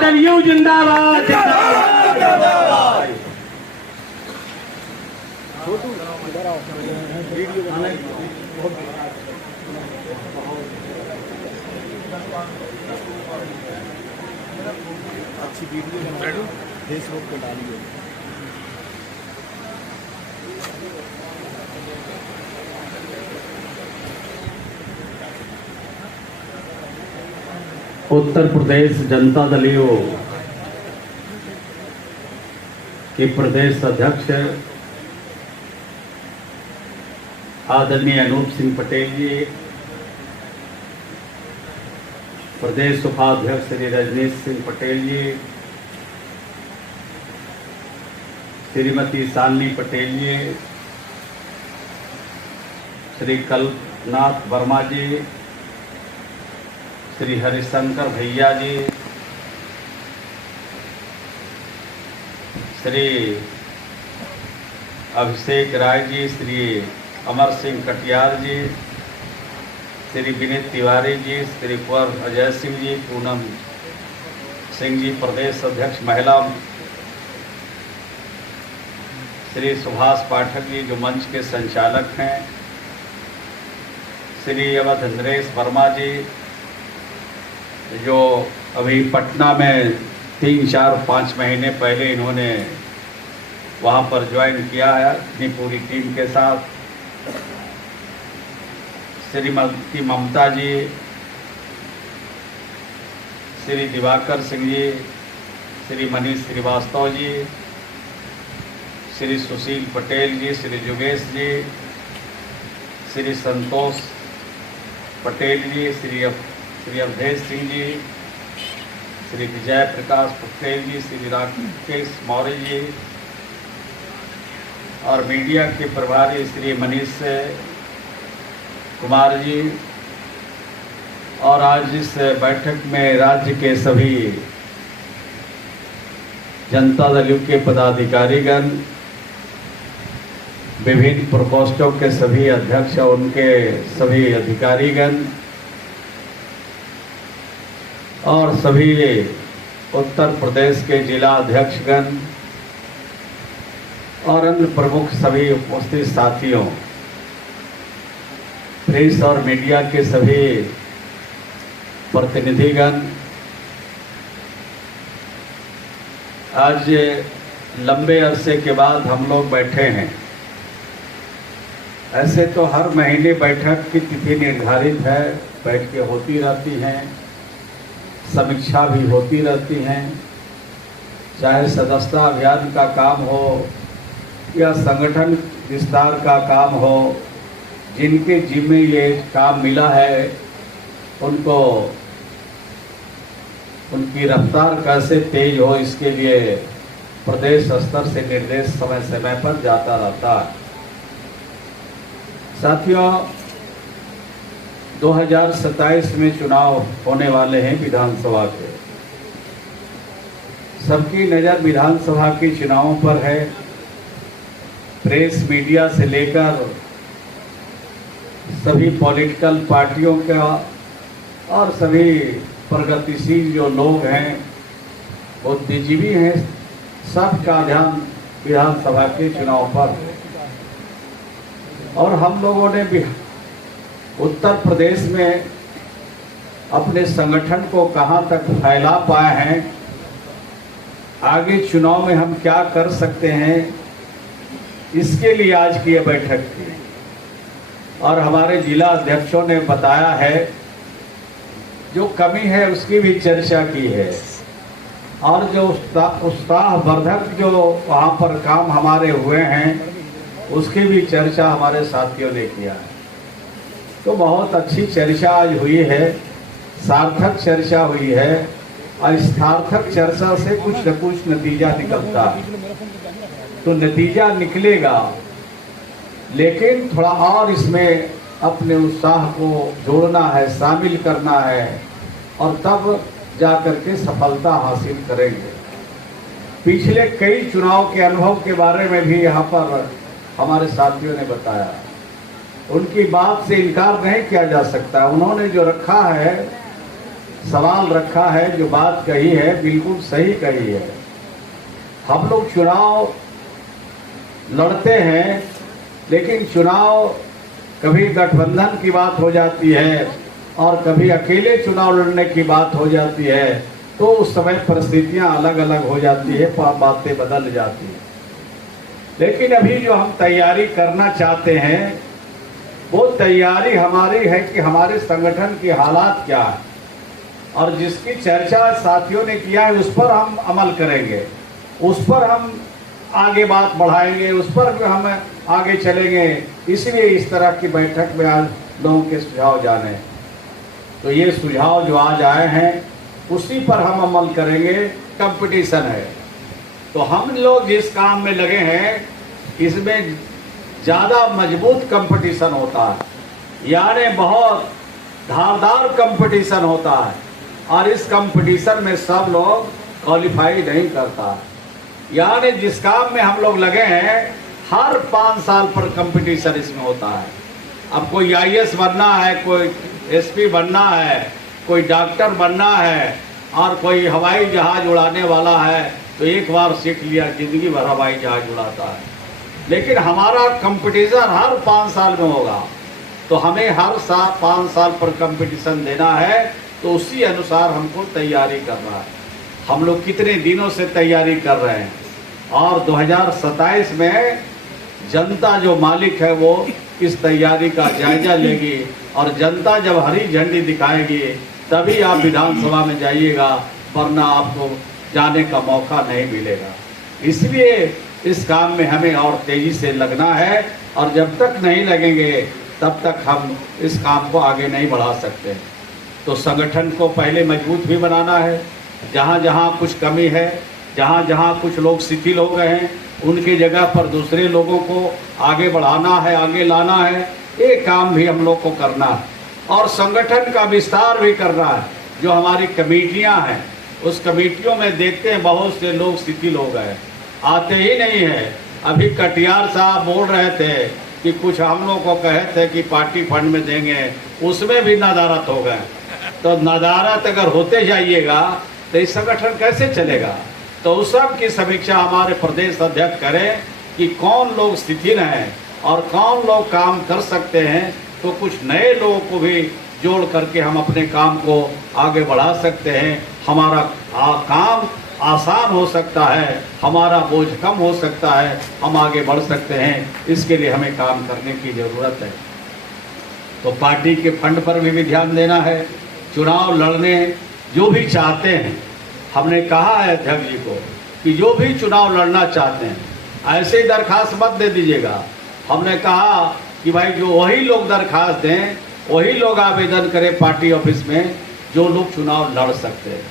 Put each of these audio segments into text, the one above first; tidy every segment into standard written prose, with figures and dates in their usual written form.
दलियों जिंदाबाद जिंदाबाद। अच्छी वीडियो फेसबुक पे डालिए। उत्तर प्रदेश जनता दलियों के प्रदेश अध्यक्ष आदरणीय अनूप सिंह पटेल जी, प्रदेश उपाध्यक्ष श्री रजनीश सिंह पटेल जी, श्रीमती शालिनी पटेल जी, श्री कल्पनाथ वर्मा जी, श्री हरिशंकर भैया जी, श्री अभिषेक राय जी, श्री अमर सिंह कटियार जी, श्री विनीत तिवारी जी, श्री कुंवर अजय सिंह जी, पूनम सिंह जी प्रदेश अध्यक्ष महिला, श्री सुभाष पाठक जी जो मंच के संचालक हैं, श्री अवध नरेश वर्मा जी जो अभी पटना में 3, 4, 5 महीने पहले इन्होंने वहाँ पर ज्वाइन किया है अपनी पूरी टीम के साथ, श्रीमती ममता जी, श्री दिवाकर सिंह जी, श्री मनीष श्रीवास्तव जी, श्री सुशील पटेल जी, श्री योगेश जी, श्री संतोष पटेल जी, श्री अवधेश सिंह जी, श्री विजय प्रकाश पटेल जी, श्री राकेश मौर्य जी और मीडिया के प्रभारी श्री मनीष कुमार जी। और आज इस बैठक में राज्य के सभी जनता दल के पदाधिकारीगण, विभिन्न प्रकोष्ठों के सभी अध्यक्ष और उनके सभी अधिकारीगण और सभी उत्तर प्रदेश के जिला अध्यक्षगण और अन्य प्रमुख सभी उपस्थित साथियों, प्रेस और मीडिया के सभी प्रतिनिधिगण, आज लंबे अरसे के बाद हम लोग बैठे हैं। ऐसे तो हर महीने बैठक की तिथि निर्धारित है, बैठकें होती रहती हैं, समीक्षा भी होती रहती हैं, चाहे सदस्यता अभियान का काम हो या संगठन विस्तार का काम हो, जिनके जिम्मे ये काम मिला है उनको उनकी रफ्तार कैसे तेज हो इसके लिए प्रदेश स्तर से निर्देश समय समय पर जाता रहता है। साथियों, 2027 में चुनाव होने वाले हैं विधानसभा के। सबकी नज़र विधानसभा के चुनावों पर है। प्रेस मीडिया से लेकर सभी पॉलिटिकल पार्टियों का और सभी प्रगतिशील जो लोग हैं, बुद्धिजीवी हैं, सबका ध्यान विधानसभा के चुनाव पर है। और हम लोगों ने भी उत्तर प्रदेश में अपने संगठन को कहां तक फैला पाए हैं, आगे चुनाव में हम क्या कर सकते हैं, इसके लिए आज की यह बैठक थी। और हमारे जिला अध्यक्षों ने बताया है, जो कमी है उसकी भी चर्चा की है, और जो उत्साहवर्धक जो वहाँ पर काम हमारे हुए हैं उसकी भी चर्चा हमारे साथियों ने किया है। तो बहुत अच्छी चर्चा आज हुई है, सार्थक चर्चा हुई है, और सार्थक चर्चा से कुछ न कुछ नतीजा निकलता है। तो नतीजा निकलेगा लेकिन थोड़ा और इसमें अपने उत्साह को जोड़ना है, शामिल करना है, और तब जा कर के सफलता हासिल करेंगे। पिछले कई चुनाव के अनुभव के बारे में भी यहाँ पर हमारे साथियों ने बताया। उनकी बात से इनकार नहीं किया जा सकता। उन्होंने जो रखा है, सवाल रखा है, जो बात कही है, बिल्कुल सही कही है। हम लोग चुनाव लड़ते हैं, लेकिन चुनाव कभी गठबंधन की बात हो जाती है और कभी अकेले चुनाव लड़ने की बात हो जाती है, तो उस समय परिस्थितियां अलग अलग हो जाती है, बातें बदल जाती हैं। लेकिन अभी जो हम तैयारी करना चाहते हैं, वो तैयारी हमारी है कि हमारे संगठन की हालात क्या है, और जिसकी चर्चा साथियों ने किया है उस पर हम अमल करेंगे, उस पर हम आगे बात बढ़ाएंगे, उस पर भी हम आगे चलेंगे। इसलिए इस तरह की बैठक में आज लोगों के सुझाव जाने, तो ये सुझाव जो आज आए हैं उसी पर हम अमल करेंगे। कंपटीशन है, तो हम लोग जिस काम में लगे हैं इसमें ज़्यादा मजबूत कंपटीशन होता है, यानी बहुत धारदार कंपटीशन होता है, और इस कंपटीशन में सब लोग क्वालिफाई नहीं करता। यानी जिस काम में हम लोग लगे हैं हर 5 साल पर कंपटीशन इसमें होता है। अब कोई IAS बनना है, कोई SP बनना है, कोई डॉक्टर बनना है, और कोई हवाई जहाज उड़ाने वाला है, तो एक बार सीख लिया जिंदगी भर हवाई जहाज उड़ाता है। लेकिन हमारा कंपटीशन हर 5 साल में होगा, तो हमें हर 5 साल पर कंपटीशन देना है, तो उसी अनुसार हमको तैयारी करना है। हम लोग कितने दिनों से तैयारी कर रहे हैं, और 2027 में जनता जो मालिक है वो इस तैयारी का जायजा लेगी, और जनता जब हरी झंडी दिखाएगी तभी आप विधानसभा में जाइएगा, वरना आपको जाने का मौका नहीं मिलेगा। इसलिए इस काम में हमें और तेजी से लगना है, और जब तक नहीं लगेंगे तब तक हम इस काम को आगे नहीं बढ़ा सकते। तो संगठन को पहले मजबूत भी बनाना है, जहाँ जहाँ कुछ कमी है, जहाँ जहाँ कुछ लोग शिथिल हो गए हैं, उनकी जगह पर दूसरे लोगों को आगे बढ़ाना है, आगे लाना है। ये काम भी हम लोग को करना है, और संगठन का विस्तार भी करना है। जो हमारी कमेटियां हैं, उस कमेटियों में देखते हैं बहुत से लोग शिथिल हो गए, आते ही नहीं है। अभी कटियार साहब बोल रहे थे कि कुछ हम लोग को कहे थे कि पार्टी फंड में देंगे, उसमें भी नदारत हो गए। तो नदारत अगर होते जाइएगा तो इस संगठन कैसे चलेगा? तो उस सब की समीक्षा हमारे प्रदेश अध्यक्ष करें कि कौन लोग शिथिल हैं और कौन लोग काम कर सकते हैं, तो कुछ नए लोगों को भी जोड़ करके हम अपने काम को आगे बढ़ा सकते हैं। हमारा काम आसान हो सकता है, हमारा बोझ कम हो सकता है, हम आगे बढ़ सकते हैं। इसके लिए हमें काम करने की ज़रूरत है। तो पार्टी के फंड पर भी ध्यान देना है। चुनाव लड़ने जो भी चाहते हैं, हमने कहा है अध्यक्ष जी को कि जो भी चुनाव लड़ना चाहते हैं ऐसे ही दरखास्त मत दे दीजिएगा। हमने कहा कि भाई जो वही लोग दरखास्त दें, वही लोग आवेदन करें पार्टी ऑफिस में जो लोग चुनाव लड़ सकते हैं,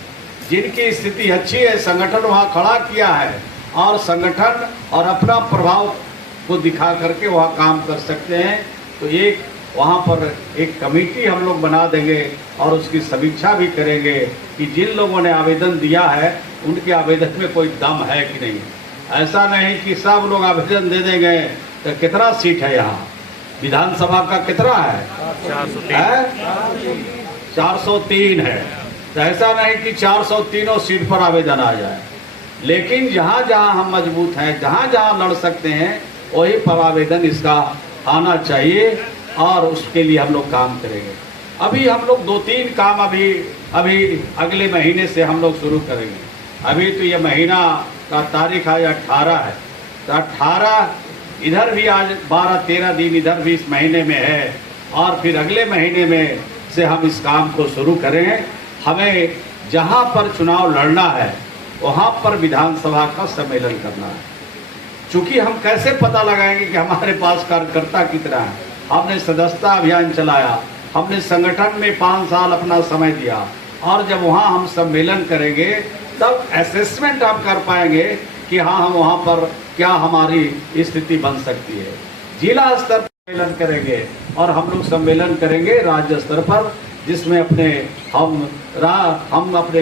जिनकी स्थिति अच्छी है, संगठन वहाँ खड़ा किया है, और संगठन और अपना प्रभाव को दिखा करके वहाँ काम कर सकते हैं। तो एक वहाँ पर एक कमेटी हम लोग बना देंगे और उसकी समीक्षा भी करेंगे कि जिन लोगों ने आवेदन दिया है उनके आवेदन में कोई दम है कि नहीं। ऐसा नहीं कि सब लोग आवेदन दे देंगे। तो कितना सीट है यहाँ विधानसभा का, कितना है? 403 है। तो ऐसा नहीं कि 403 सीट पर आवेदन आ जाए, लेकिन जहाँ जहाँ हम मजबूत हैं, जहाँ जहाँ लड़ सकते हैं, वही पर आवेदन इसका आना चाहिए, और उसके लिए हम लोग काम करेंगे। अभी हम लोग 2-3 काम अभी अगले महीने से हम लोग शुरू करेंगे। अभी तो ये महीना का तारीख आज 18 है, तो 18 इधर भी आज 12-13 दिन इधर भी इस महीने में है, और फिर अगले महीने में से हम इस काम को शुरू करें। हमें जहाँ पर चुनाव लड़ना है वहाँ पर विधानसभा का सम्मेलन करना है। चूँकि हम कैसे पता लगाएंगे कि हमारे पास कार्यकर्ता कितना है? हमने सदस्यता अभियान चलाया, हमने संगठन में 5 साल अपना समय दिया, और जब वहाँ हम सम्मेलन करेंगे तब असेसमेंट हम कर पाएंगे कि हाँ हम वहाँ पर क्या हमारी स्थिति बन सकती है। जिला स्तर पर सम्मेलन करेंगे और हम लोग सम्मेलन करेंगे राज्य स्तर पर, जिसमें हम अपने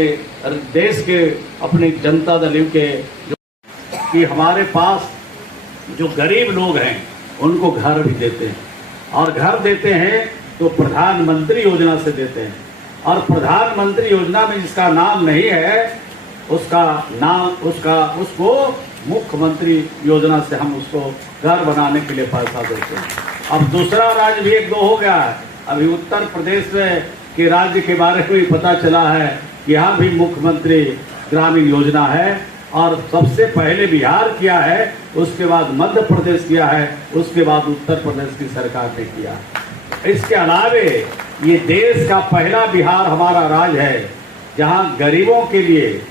देश के अपने जनता दल के जो कि हमारे पास जो गरीब लोग हैं उनको घर भी देते हैं, और घर देते हैं तो प्रधानमंत्री योजना से देते हैं। और प्रधानमंत्री योजना में जिसका नाम नहीं है उसको मुख्यमंत्री योजना से हम उसको घर बनाने के लिए पैसा देते हैं। अब दूसरा राज्य भी एक दो हो गया है। अभी उत्तर प्रदेश के राज्य के बारे में भी पता चला है कि यहाँ भी मुख्यमंत्री ग्रामीण योजना है, और सबसे पहले बिहार किया है, उसके बाद मध्य प्रदेश किया है, उसके बाद उत्तर प्रदेश की सरकार ने किया। इसके अलावे ये देश का पहला बिहार हमारा राज्य है जहाँ गरीबों के लिए